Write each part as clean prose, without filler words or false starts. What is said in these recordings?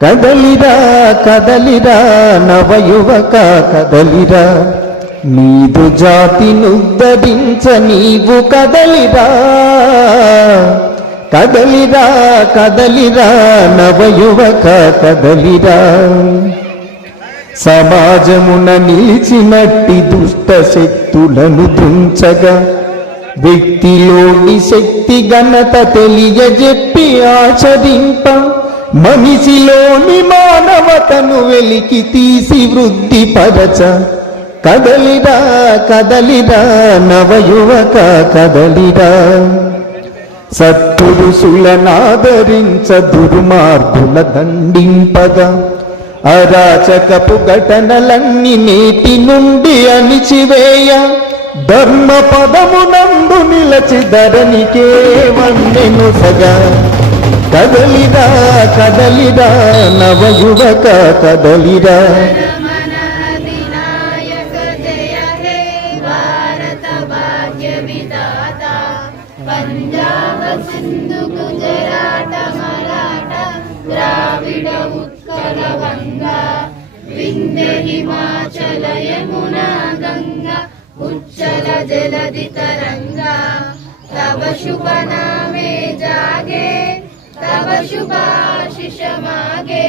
కదలిరా కదలిరా నవయువక కదలిరా, నీదు జాతినుద్ధరించ నీవు కదలిరా. కదలిరా కదలిరా నవయువక కదలిరా, సమాజమున నిలిచినట్టి దుష్ట శక్తులను తుంచగా వ్యక్తిలోని శక్తి ఘనత తెలియజెప్పి ఆచరింప, మనిషిలోని మానవతను వెలికి తీసి వృద్ధి పరచ. కదలిరా కదలిరా నవయువక కదలిరా, సత్పురుషులనాదరించ దుర్మార్గుల దండింపగా, అరాచకపు ఘటనలన్నీ నేటి నుండి అణిచివేయ, ధర్మ పదమునందు నిలచి ధరణికే వన్నెనొసగా. కదలిరా కదలిరా నవయువక కదలిరా. పంజాబ సింధు గుజరాట మరాఠ ద్రావిడ ఉత్కల వంగ, వింధ్య హిమాచల యమునా గంగా ఉచ్చల జలధి తరంగా. తవ శుభ నామే జాగే तव शुभाशिष मागे,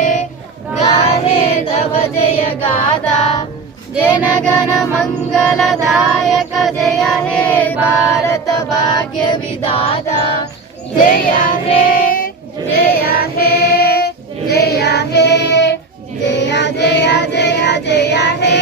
गाहे तव जय गादा. जनगण मंगलदायक जय हे भारत भाग्य विधाता. जय हे जय हे जय हे जय जय जय जय हे.